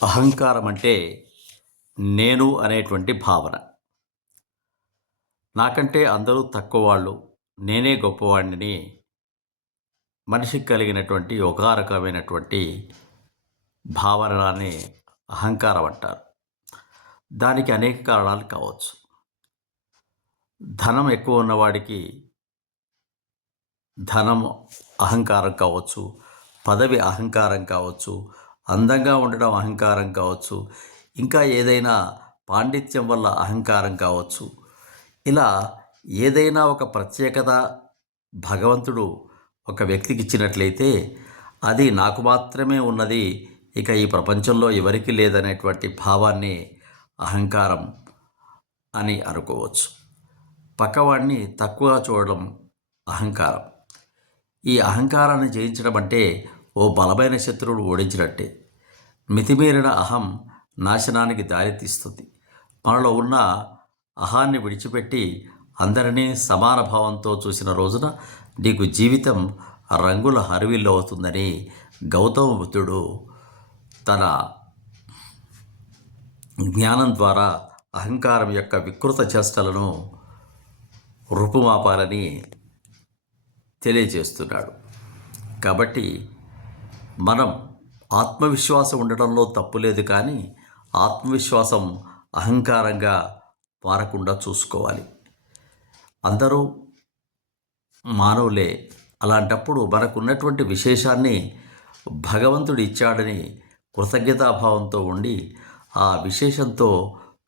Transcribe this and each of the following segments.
అహంకారం అంటే నేను అనేటువంటి భావన. నాకంటే అందరూ తక్కువ వాళ్ళు, నేనే గొప్పవాడినని మనిషికి కలిగినటువంటి ఒక రకమైనటువంటి భావనని అహంకారం అంటారు. దానికి అనేక కారణాలు కావచ్చు. ధనం ఎక్కువ ఉన్నవాడికి ధనం అహంకారం కావచ్చు, పదవి అహంకారం కావచ్చు, అందంగా ఉండడం అహంకారం కావచ్చు, ఇంకా ఏదైనా పాండిత్యం వల్ల అహంకారం కావచ్చు. ఇలా ఏదైనా ఒక ప్రత్యేకత భగవంతుడు ఒక వ్యక్తికి ఇచ్చినట్లయితే అది నాకు మాత్రమే ఉన్నది, ఇక ఈ ప్రపంచంలో ఎవరికీ లేదనేటువంటి భావాన్ని అహంకారం అని అనుకోవచ్చు. పక్కవాడిని తక్కువగా చూడడం అహంకారం. ఈ అహంకారాన్ని జయించడం అంటే ఓ బలమైన శత్రువును ఓడించినట్టే. మితిమీరిన అహం నాశనానికి దారితీస్తుంది. మనలో ఉన్న అహాన్ని విడిచిపెట్టి అందరినీ సమాన భావంతో చూసిన రోజున నీకు జీవితం రంగుల హరివిల్లు అవుతుందని గౌతమ బుద్ధుడు తన జ్ఞానం ద్వారా అహంకారం యొక్క వికృత చేష్టలను రూపుమాపాలని తెలియజేస్తున్నాడు. కాబట్టి మనం ఆత్మవిశ్వాసం ఉండడంలో తప్పు లేదు, కానీ ఆత్మవిశ్వాసం అహంకారంగా మారకుండా చూసుకోవాలి. అందరూ మానవులే. అలాంటప్పుడు మనకున్నటువంటి విశేషాన్ని భగవంతుడు ఇచ్చాడని కృతజ్ఞతాభావంతో ఉండి ఆ విశేషంతో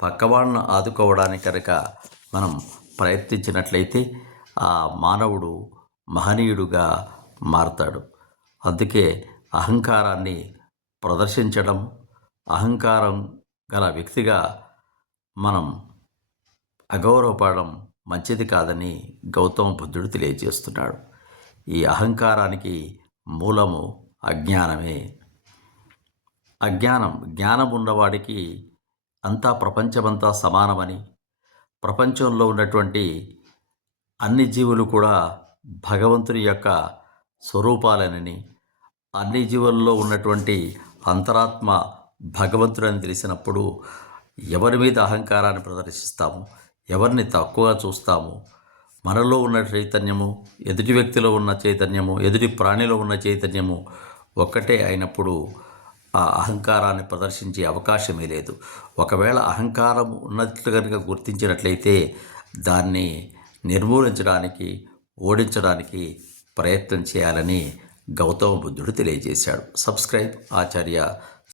పక్కవాళ్ళను ఆదుకోవడానికి కనుక మనం ప్రయత్నించినట్లయితే ఆ మానవుడు మహనీయుడుగా మారతాడు. అందుకే అహంకారాన్ని ప్రదర్శించడం, అహంకారం గల వ్యక్తిగా మనం అగౌరవపడడం మంచిది కాదని గౌతమ బుద్ధుడు తెలియజేస్తున్నాడు. ఈ అహంకారానికి మూలము అజ్ఞానమే. జ్ఞానం ఉన్నవాడికి అంతా ప్రపంచమంతా సమానమని, ప్రపంచంలో ఉన్నటువంటి అన్ని జీవులు కూడా భగవంతుని యొక్క స్వరూపాలనని, అన్ని జీవుల్లో ఉన్నటువంటి అంతరాత్మ భగవంతుడని తెలిసినప్పుడు ఎవరి మీద అహంకారాన్ని ప్రదర్శిస్తాము, ఎవరిని తక్కువగా చూస్తాము. మనలో ఉన్న చైతన్యము, ఎదుటి వ్యక్తిలో ఉన్న చైతన్యము, ఎదుటి ప్రాణిలో ఉన్న చైతన్యము ఒక్కటే అయినప్పుడు ఆ అహంకారాన్ని ప్రదర్శించే అవకాశమే లేదు. ఒకవేళ అహంకారం ఉన్నట్లు కనుక గుర్తించినట్లయితే దాన్ని నిర్మూలించడానికి, ఓడించడానికి ప్రయత్నం చేయాలని గౌతమ బుద్ధుడు తెలియజేశాడు. సబ్స్క్రైబ్ ఆచార్య